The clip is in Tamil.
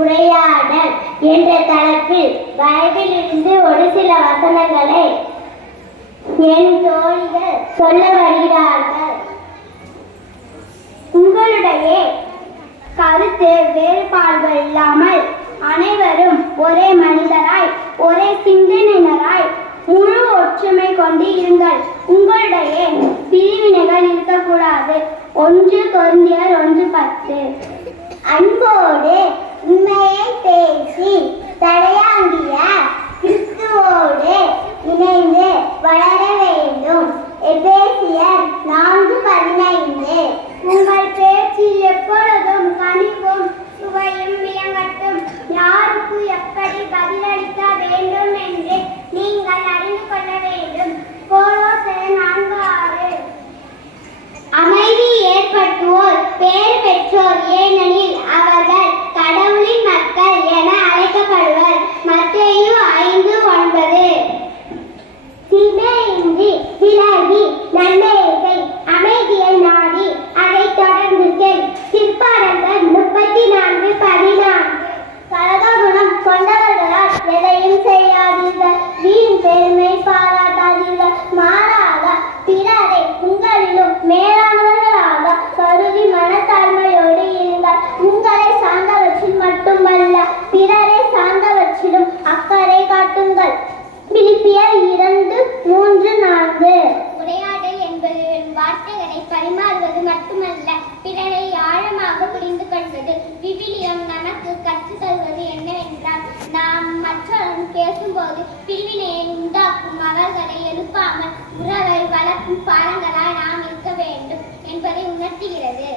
உரையாடல் என்ற தலைப்பில் பைபிளிலிருந்து ஒரு சில வசனங்களை என் தோழிகள் சொல்ல வருகிறார்கள். உங்களுடைய கருத்து வேறுபாடுகள் இல்லாமல் அனைவரும் ஒரே மனிதராய் ஒரே சிந்தனையினராய் முழு ஒற்றுமை கொண்டு இருங்கள். உங்களுடைய பிரிவினைகள் இருக்கக்கூடாது. 1 கொரிந்தியர் 1:10. அன்போடு உண்மையை பேசி தடையாங்கிய கிறிஸ்துவோடு இணைந்து வளர வேண்டும். எபேசியர் 4:15. உங்கள் பேச்சில் எப்பொழுதும் கனிவும் சுவையும் விளங்கட்டும். யாருக்கு எப்படி பதிலளிக்க வேண்டும் என்று நீங்கள் அறிந்து கொள்ள வேண்டும். கொலோசியர் 4:6. அமைதி ஏற்படுத்துவோர் பேர் பெற்றோர், ஏனெனில் அவர்கள் கடவுளின் மக்கள் என அழைக்கப்படுவர். மத்தேயு 5:9. தீமையின்றி விலகி நன்மையை செய், அமைதியை நாடி அதை தொடர்ந்து செல். சிற்பாடல்கள் 34:14. கலக குணம் கொண்டவர்களால் எதையும் செய்யாதீர்கள், வீண் பெருமை பாராட்டாதீர்கள். மாறாக பிறரை உங்களிலும் மேலானவர்களாக கருதி மனத்தாழ்மையோடு இருங்கள். உங்களை சார்ந்தவற்றில் மட்டுமல்ல பிறரை சார்ந்தவற்றிலும் அக்கறை காட்டுங்கள். பிலிப்பியர் 2:3-4. உரையாடல் என்பது வார்த்தைகளை பரிமாறுவது மட்டுமல்ல, பிறரை ஆழமாக புரிந்து கொள்வது. விவிலியம் நமக்கு கற்றுத் தருவது என்னவென்றால், நாம் மற்றவர்கள் பேசும்போது பிரிவினையை உண்டாக்கும் அவர்களை எழுப்பாமல் உறவை வளர்க்கும் பாலங்களாய் நாம் இருக்க வேண்டும் என்பதை உணர்த்துகிறது.